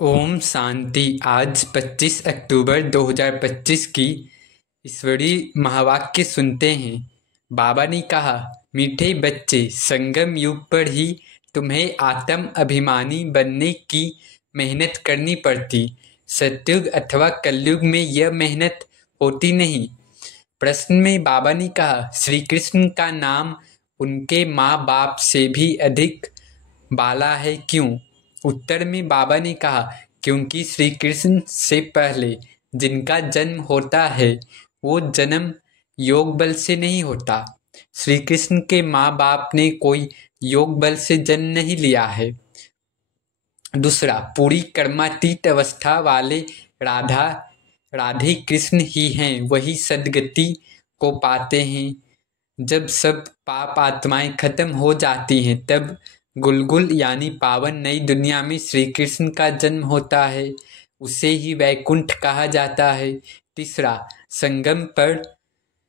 ओम शांति। आज 25 अक्टूबर 2025 की ईश्वरीय महावाक्य सुनते हैं। बाबा ने कहा, मीठे बच्चे, संगम युग पर ही तुम्हें आत्म अभिमानी बनने की मेहनत करनी पड़ती। सतयुग अथवा कलयुग में यह मेहनत होती नहीं। प्रश्न में बाबा ने कहा, श्री कृष्ण का नाम उनके माँ बाप से भी अधिक बाला है, क्यों? उत्तर में बाबा ने कहा, क्योंकि श्री कृष्ण से पहले जिनका जन्म होता है वो जन्म योग बल से नहीं होता। श्री कृष्ण के माँ बाप ने कोई योग बल से जन्म नहीं लिया है। दूसरा, पूरी कर्मातीत अवस्था वाले राधे कृष्ण ही हैं, वही सदगति को पाते हैं। जब सब पाप आत्माएं खत्म हो जाती हैं तब गुलगुल यानी पावन नई दुनिया में श्री कृष्ण का जन्म होता है, उसे ही वैकुंठ कहा जाता है। तीसरा, संगम पर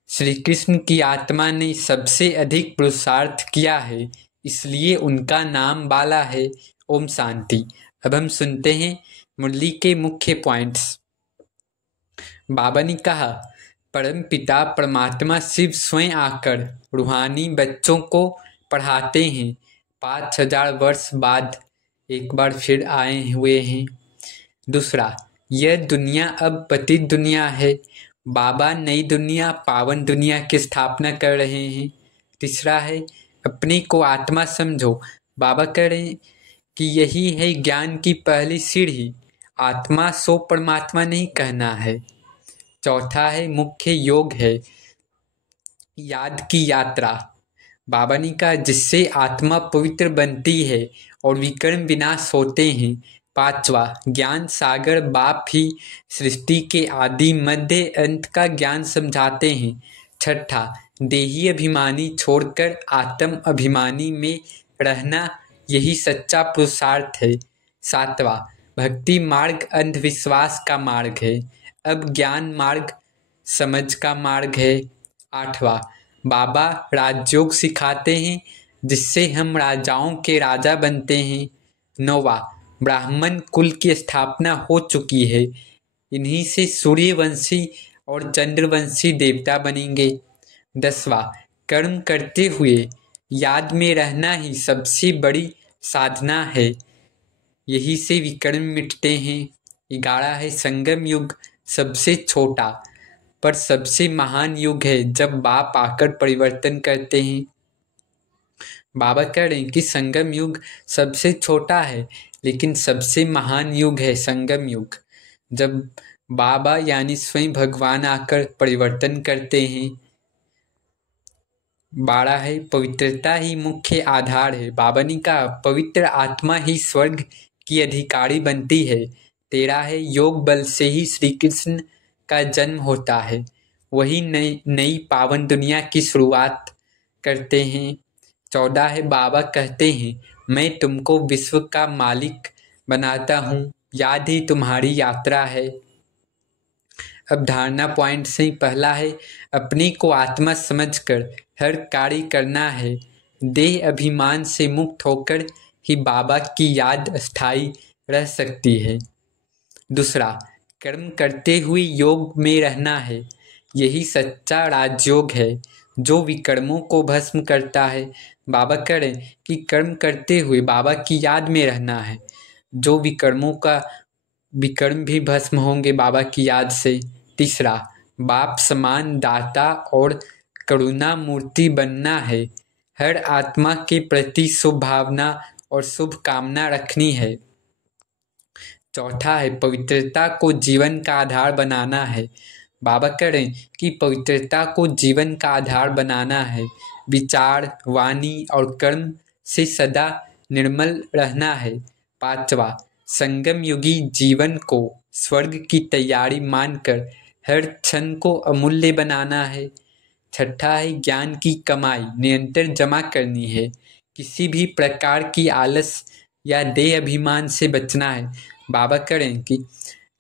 श्री कृष्ण की आत्मा ने सबसे अधिक पुरुषार्थ किया है, इसलिए उनका नाम बाला है। ओम शांति। अब हम सुनते हैं मुरली के मुख्य पॉइंट्स। बाबा ने कहा, परम पिता परमात्मा शिव स्वयं आकर रूहानी बच्चों को पढ़ाते हैं। 5000 वर्ष बाद एक बार फिर आए हुए हैं। दूसरा, यह दुनिया अब पतित दुनिया है। बाबा नई दुनिया, पावन दुनिया की स्थापना कर रहे हैं। तीसरा है, अपने को आत्मा समझो। बाबा कह रहे हैं कि यही है ज्ञान की पहली सीढ़ी। आत्मा सो परमात्मा नहीं कहना है। चौथा है, मुख्य योग है याद की यात्रा। बाबा ने कहा, जिससे आत्मा पवित्र बनती है और विकर्म विनाश होते हैं। पांचवा, ज्ञान सागर बाप ही सृष्टि के आदि मध्य अंत का ज्ञान समझाते हैं। छठा, देही अभिमानी छोड़कर आत्म अभिमानी में रहना, यही सच्चा पुरुषार्थ है। सातवां, भक्ति मार्ग अंधविश्वास का मार्ग है, अब ज्ञान मार्ग समझ का मार्ग है। आठवां, बाबा राजयोग सिखाते हैं जिससे हम राजाओं के राजा बनते हैं। नौवां, ब्राह्मण कुल की स्थापना हो चुकी है, इन्हीं से सूर्यवंशी और चंद्रवंशी देवता बनेंगे। 10वां, कर्म करते हुए याद में रहना ही सबसे बड़ी साधना है, यही से विकर्म मिटते हैं। 11 है, संगम युग सबसे छोटा पर सबसे महान युग है, जब बाप आकर परिवर्तन करते हैं। बाबा कह रहे हैं कि संगम युग सबसे छोटा है लेकिन सबसे महान युग है संगम युग, जब बाबा यानी स्वयं भगवान आकर परिवर्तन करते हैं। 12 है, पवित्रता ही मुख्य आधार है। बाबा ने कहा, पवित्र आत्मा ही स्वर्ग की अधिकारी बनती है। 13 है, योग बल से ही श्री कृष्ण का जन्म होता है, वही नई पावन दुनिया की शुरुआत करते हैं। 14 है, बाबा कहते हैं, मैं तुमको विश्व का मालिक बनाता हूँ, याद ही तुम्हारी यात्रा है। अब धारणा पॉइंट से पहला है, अपने को आत्मा समझकर हर कार्य करना है। देह अभिमान से मुक्त होकर ही बाबा की याद स्थायी रह सकती है। दूसरा, कर्म करते हुए योग में रहना है, यही सच्चा राजयोग है जो विकर्मों को भस्म करता है। बाबा कह रहे हैं कि कर्म करते हुए बाबा की याद में रहना है, जो विकर्म भी भस्म होंगे बाबा की याद से। तीसरा, बाप समान दाता और करुणा मूर्ति बनना है, हर आत्मा के प्रति शुभ भावना और शुभ कामना रखनी है। चौथा है, पवित्रता को जीवन का आधार बनाना है। बाबा कह रहे हैं कि पवित्रता को जीवन का आधार बनाना है, विचार, वाणी और कर्म से सदा निर्मल रहना है। पांचवा, संगम युगी जीवन को स्वर्ग की तैयारी मानकर हर क्षण को अमूल्य बनाना है। छठा है, ज्ञान की कमाई निरंतर जमा करनी है, किसी भी प्रकार की आलस या देह अभिमान से बचना है। बाबा करें कि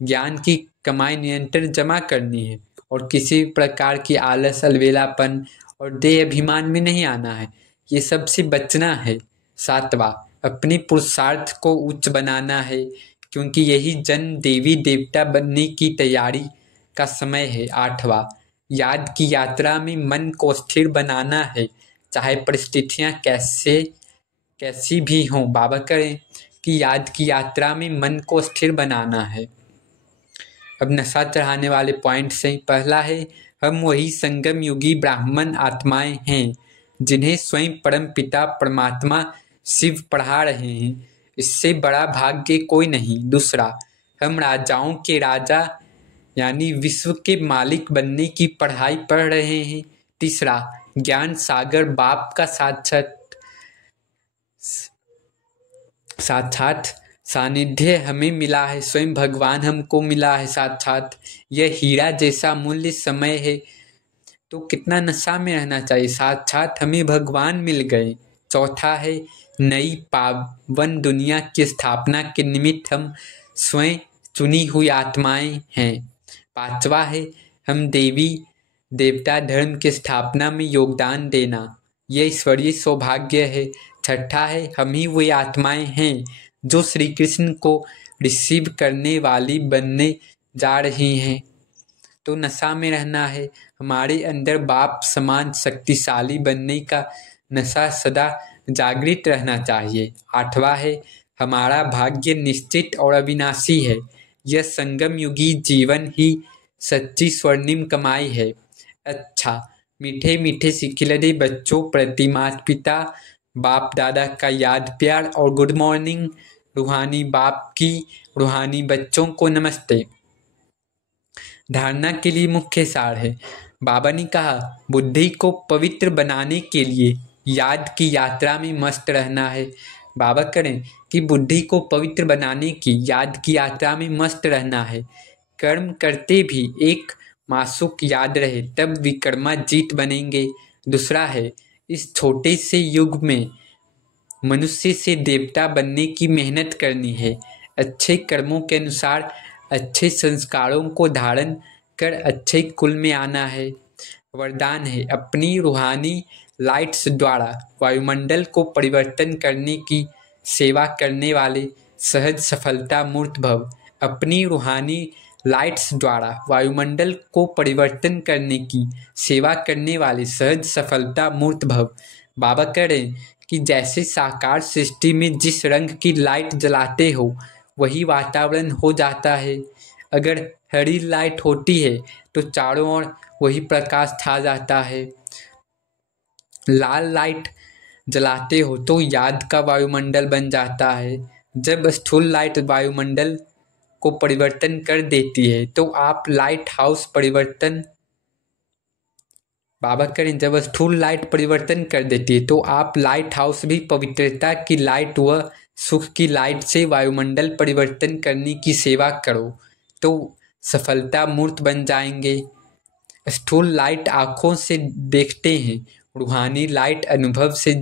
ज्ञान की कमाई निरंतर जमा करनी है और किसी प्रकार की आलस, अलबेलापन और देह अभिमान में नहीं आना है, ये सब से बचना है। सातवां, अपने पुरुषार्थ को उच्च बनाना है, क्योंकि यही जन्म देवी देवता बनने की तैयारी का समय है। 8वां, याद की यात्रा में मन को स्थिर बनाना है, चाहे परिस्थितियां कैसी भी हों। बाबा करें कि याद की यात्रा में मन को स्थिर बनाना है। अब नशा चढ़ाने वाले पॉइंट से पहला है, हम वही संगम युगी ब्राह्मण आत्माएं हैं जिन्हें स्वयं परम पिता परमात्मा शिव पढ़ा रहे हैं। इससे बड़ा भाग्य कोई नहीं। दूसरा, हम राजाओं के राजा यानी विश्व के मालिक बनने की पढ़ाई पढ़ रहे हैं। तीसरा, ज्ञान सागर बाप का साक्षात सानिध्य हमें मिला है, स्वयं भगवान हमको मिला है साक्षात। यह हीरा जैसा मूल्य समय है, तो कितना नशा में रहना चाहिए। साक्षात हमें भगवान मिल गए। चौथा है, नई पावन दुनिया की स्थापना के निमित्त हम स्वयं चुनी हुई आत्माएं हैं। पांचवा है, हम देवी देवता धर्म की स्थापना में योगदान देना, यह ईश्वरीय सौभाग्य है। छठा है, हम ही वे आत्माएं हैं जो श्री कृष्ण को रिसीव करने वाली बनने जा रही हैं। तो नशा में रहना है, हमारे अंदर बाप समान शक्तिशाली बनने का नशा सदा जागृत रहना चाहिए। आठवां है, हमारा भाग्य निश्चित और अविनाशी है। यह संगम युगी जीवन ही सच्ची स्वर्णिम कमाई है। अच्छा, मीठे मीठे सिखिलरे बच्चों प्रति माता पिता बाप दादा का याद प्यार और गुड मॉर्निंग। रूहानी बाप की रूहानी बच्चों को नमस्ते। धारणा के लिए मुख्य सार है, बाबा ने कहा बुद्धि को पवित्र बनाने के लिए याद की यात्रा में मस्त रहना है। बाबा करें कि बुद्धि को पवित्र बनाने की याद की यात्रा में मस्त रहना है। कर्म करते भी एक मासूक याद रहे, तब विकर्माजीत बनेंगे। दूसरा है, इस छोटे से युग में मनुष्य से देवता बनने की मेहनत करनी है। अच्छे कर्मों के अनुसार अच्छे संस्कारों को धारण कर अच्छे कुल में आना है। वरदान है, अपनी रूहानी लाइट्स द्वारा वायुमंडल को परिवर्तन करने की सेवा करने वाले सहज सफलता मूर्त भव। अपनी रूहानी लाइट्स द्वारा वायुमंडल को परिवर्तन करने की सेवा करने वाले सहज सफलता मूर्त भव। बाबा करें कि जैसे साकार सृष्टि में जिस रंग की लाइट जलाते हो वही वातावरण हो जाता है। अगर हरी लाइट होती है तो चारों ओर वही प्रकाश छा जाता है। लाल लाइट जलाते हो तो याद का वायुमंडल बन जाता है। जब स्थूल लाइट वायुमंडल को परिवर्तन कर देती है तो आप लाइट हाउस परिवर्तन बाबा करें जब स्थूल लाइट परिवर्तन कर देती है तो आप लाइट हाउस भी पवित्रता की लाइट व सुख की लाइट से वायुमंडल परिवर्तन करने की सेवा करो तो सफलता मूर्त बन जाएंगे। स्थूल लाइट आँखों से देखते हैं, रूहानी लाइट अनुभव से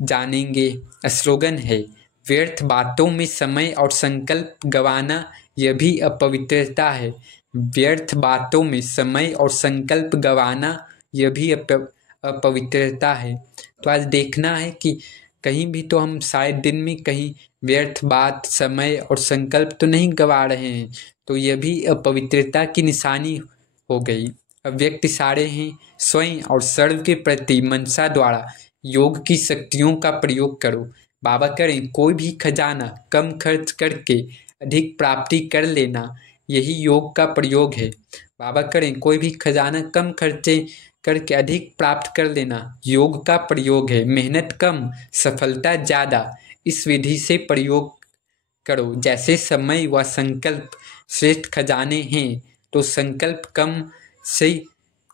जानेंगे। स्लोगन है, व्यर्थ बातों में समय और संकल्प गंवाना यह भी अपवित्रता है। व्यर्थ बातों में समय और संकल्प गंवाना यह भी अपवित्रता है। तो आज देखना है कि कहीं भी तो हम शायद दिन में कहीं व्यर्थ बात समय और संकल्प तो नहीं गंवा रहे हैं, तो यह भी अपवित्रता की निशानी हो गई। अव्यक्त इशारे हैं, स्वयं और सर्व के प्रति मनसा द्वारा योग की शक्तियों का प्रयोग करो। बाबा करें कोई भी खजाना कम खर्च करके अधिक प्राप्ति कर लेना, यही योग का प्रयोग है। बाबा करें कोई भी खजाना कम खर्चे करके अधिक प्राप्त कर लेना, योग का प्रयोग है। मेहनत कम सफलता ज़्यादा, इस विधि से प्रयोग करो। जैसे समय व संकल्प श्रेष्ठ खजाने हैं तो संकल्प कम से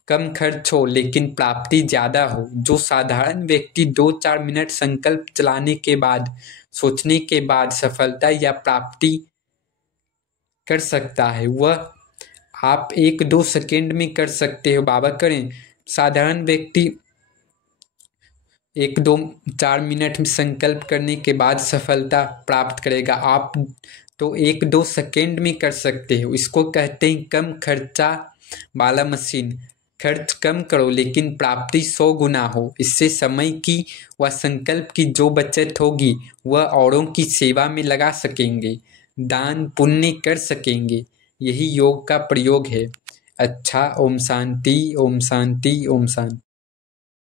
कम खर्च हो लेकिन प्राप्ति ज़्यादा हो। जो साधारण व्यक्ति 2-4 मिनट संकल्प चलाने के बाद सोचने के बाद सफलता या प्राप्ति कर सकता है वह आप 1-2 सेकेंड में कर सकते हो। बाबा करें साधारण व्यक्ति 1-2-4 मिनट में संकल्प करने के बाद सफलता प्राप्त करेगा, आप तो 1-2 सेकेंड में कर सकते हो। इसको कहते हैं कम खर्चा वाला मशीन। खर्च कम करो लेकिन प्राप्ति 100 गुना हो। इससे समय की व संकल्प की जो बचत होगी वह औरों की सेवा में लगा सकेंगे। दान पुण्य कर सकेंगे। यही योग का प्रयोग है। अच्छा, ओम शांति, ओम शांति, ओम शांति।